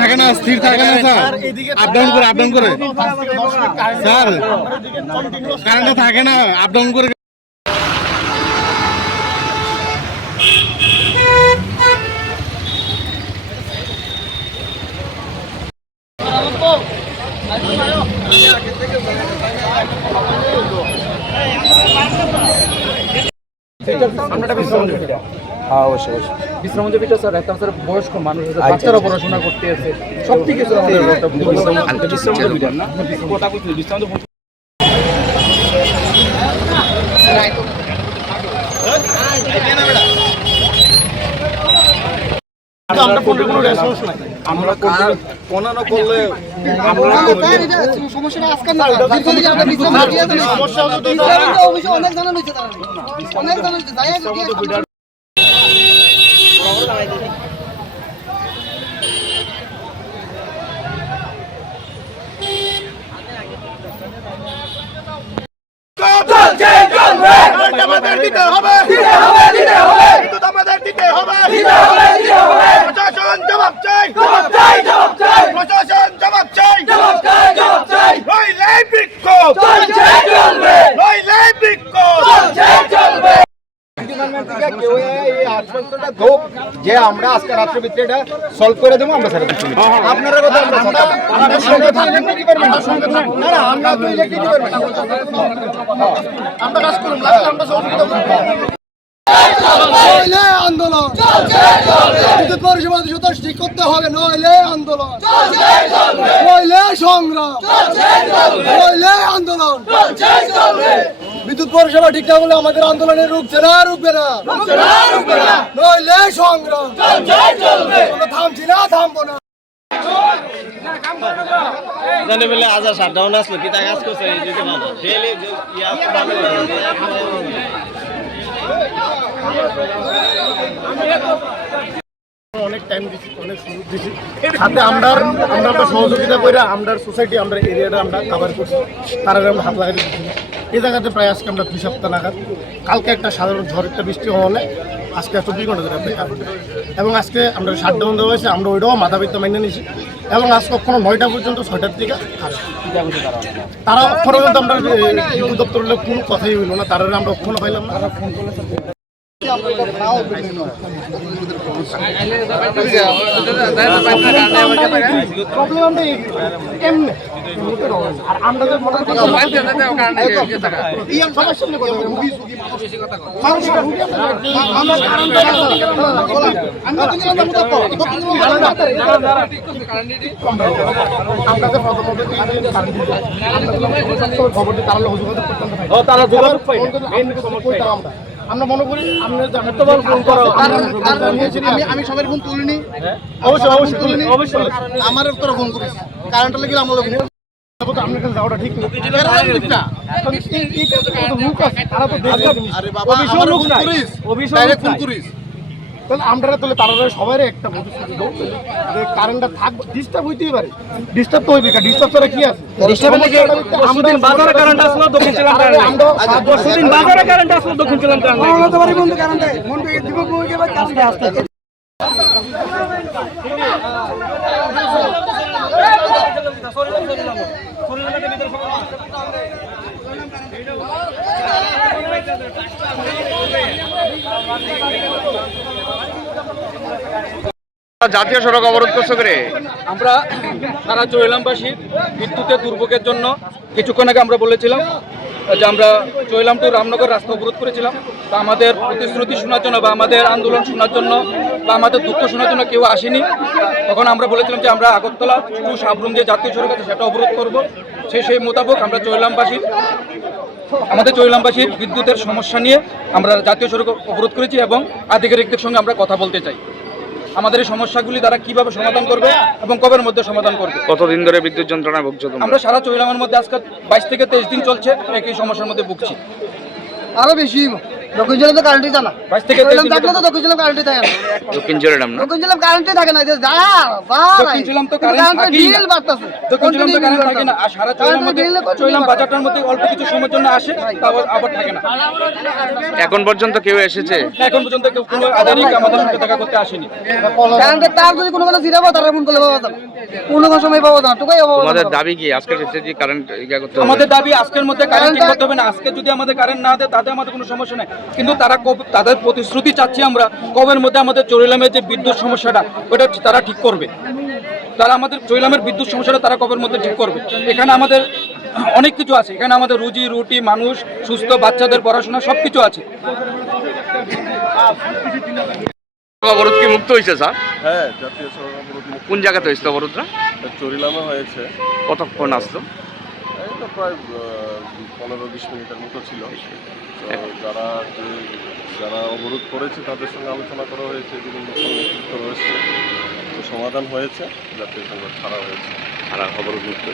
থাকে না, স্থির থাকে না স্যার, আপ ডাউন করে স্যার, কারেন্টটা থাকে না, আপ ডাউন করে। অবশ্যই বিশ্রামন্দির ভিতরে স্যার একটা স্যার বয়স্ক মানুষ আছে, বাচ্চারা পড়াশোনা করতে আছে, সব ঠিক আছে যে আমরা আজকে রাত্রে ভিতরে এটা সলভ করে দেবো, আমরা স্যার আপনারা কথা আমরা কাজ করুন, আন্দোলন বিদ্যুৎ পরিষেবা ঠিক করতে হবে, নইলে আন্দোলন, নইলে সংগ্রাম, নইলে আন্দোলন। বিদ্যুৎ পরিষেবা ঠিক না হলে আমাদের আন্দোলনে রুখবে না, নইলে সংগ্রাম, থামছি না, থামবো না। জানি বলে আজ শাটডাউন আসলো কি তাই কাজ করছে অনেক টাইম দিচ্ছি, অনেক সুযোগ দিচ্ছি, সাথে আমরা সহযোগিতা করে আমরা সোসাইটি, আমরা এরিয়াটা আমরা কাভার করছি, তারা আমরা হাত লাগাতে দিচ্ছি। এই জায়গাতে প্রায় আজকে আমরা 2 সপ্তাহ নাগাদ, কালকে একটা সাধারণ ঝড় একটা বৃষ্টি হওয়ালে আজকে 24 ঘন্টা ধরে আমরা কাজ, এবং আজকে আমরা শাটডাউন দেওয়া হয়েছে, আমরা ওইটাও মাথা পিত্ত মেনে নিয়েছি, এবং আজকে কখনো 9টা পর্যন্ত 6টার দিকে তারা অক্ষর পর্যন্ত আমরা বিদ্যুৎ দপ্তরের কোনো কথাই হইল না, তারা আমরা অক্ষণ পাইলাম না, ফোন করলে আমরা মনে করি আমি সবার ফোন তুলিনি, অবশ্যই তুলিনি, অবশ্যই আমার তোরা ফোন করিস, কারেন্টটা লেগে আমরা আপনার কাছে যাওয়াটা ঠিক না, আমরা তাহলে তারা সবাই একটা কারেন্টটা থাকবে, ডিস্টার্ব হইতেই পারে, ডিস্টার্ব তো হইবে, ডিস্টার্ব ছাড়া কি আছে? বাজারে কারেন্ট আসলো, দক্ষিণ চিলাম বাজারে কারেন্ট আসলো, দক্ষিণ চিলাম জাতীয় সড়ক অবরোধ করছে করে আমরা সারা চৈলামবাসী বিদ্যুতের দুর্ভোগের জন্য কিছুক্ষণ আগে আমরা বলেছিলাম যে আমরা চৈলাম টু রামনগর রাস্তা অবরোধ করেছিলাম। তা আমাদের প্রতিশ্রুতি শোনার জন্য বা আমাদের আন্দোলন শোনার জন্য বা আমাদের দুঃখ শোনার জন্য কেউ আসেনি। তখন আমরা বলেছিলাম যে আমরা আগরতলা টু সাবরুম যে জাতীয় সড়ক আছে সেটা অবরোধ করব। সেই মোতাবেক আমরা আমাদের চৈলামবাসীর বিদ্যুতের সমস্যা নিয়ে আমরা জাতীয় সড়ক অবরোধ করেছি এবং আধিকারিকদের সঙ্গে আমরা কথা বলতে চাই আমাদের এই সমস্যাগুলি তারা কিভাবে সমাধান করবে এবং কবের মধ্যে সমাধান করবে। কতদিন ধরে বিদ্যুৎ যন্ত্রণায় ভুগছো তোমরা? আমরা সারা চৈলামের মধ্যে আজকে 22 থেকে 23 দিন চলছে একই সমস্যার মধ্যে ভুগছি। আরো বেশি দক্ষিণ জেলা তো কারেন্টই জানা 22 থেকে 23 দিন থাকলে তো দক্ষিণ জেলা কারেন্টই থাকে না। দক্ষিণ জেলার না দক্ষিণ জেলা কারেন্টই থাকে না যে যা দক্ষিণ জেলাম তো কারেন্ট বিল বাড়তাছে দক্ষিণ জেলাম তো কারেন্ট থাকে না আর সারা চৈলামের মধ্যে চৈলাম বাজারটার মধ্যে অল্প কিছু সময়ের জন্য আসে তারপর আবার থাকে না। এখন পর্যন্ত কেউ এসেছে? এখন পর্যন্ত কেউ কোনো আধিকারিক আমাদের সাথে দেখা করতে আসেনি। কারেন্টের তার যদি কোনো জিরাবো তারা ফোন করলে পাওয়া যাবে কোনো সময় পাওয়া যাবে টুকাই তোমাদের দাবি কি আজকে যে কারেন্ট ইয়া করতে হবে? আমাদের দাবি আজকের মধ্যে কারেন্ট ঠিক করতে হবে না। আজকে যদি আমাদের কারেন্ট না দেয় তাতে আমাদের কোনো সমস্যা নাই, কিন্তু তাদের প্রতিশ্রুতি চাচ্ছি আমরা কবের মধ্যে আমাদের চৈলামের যে বিদ্যুৎ সমস্যাটা ওটা তারা ঠিক করবে। তারা আমাদের চৈলামের বিদ্যুৎ সমস্যাটা তারা কবের মধ্যে ঠিক করবে। এখানে আমাদের অনেক কিছু আছে, এখানে আমাদের রুজি রুটি মানুষ সুস্থ বাচ্চাদের পড়াশোনা সব কিছু আছে। অবরোধ কি মুক্ত হয়েছে স্যার? হ্যাঁ, জাতীয় সড়ক অবরোধ কোন জায়গাতে হয়েছিল অবরোধটা? চরিলামে হয়েছে। কতক্ষণ আসলো? এই তো প্রায় 15-20 মিনিটের মতো ছিল। তো যারা অবরোধ করেছে তাদের সঙ্গে আলোচনা করা হয়েছে, বিভিন্ন নেতৃত্ব রয়েছে, তো সমাধান হয়েছে, জাতীয় সংবাদ ছাড়া হয়েছে। সারা অবরোধ মুক্ত।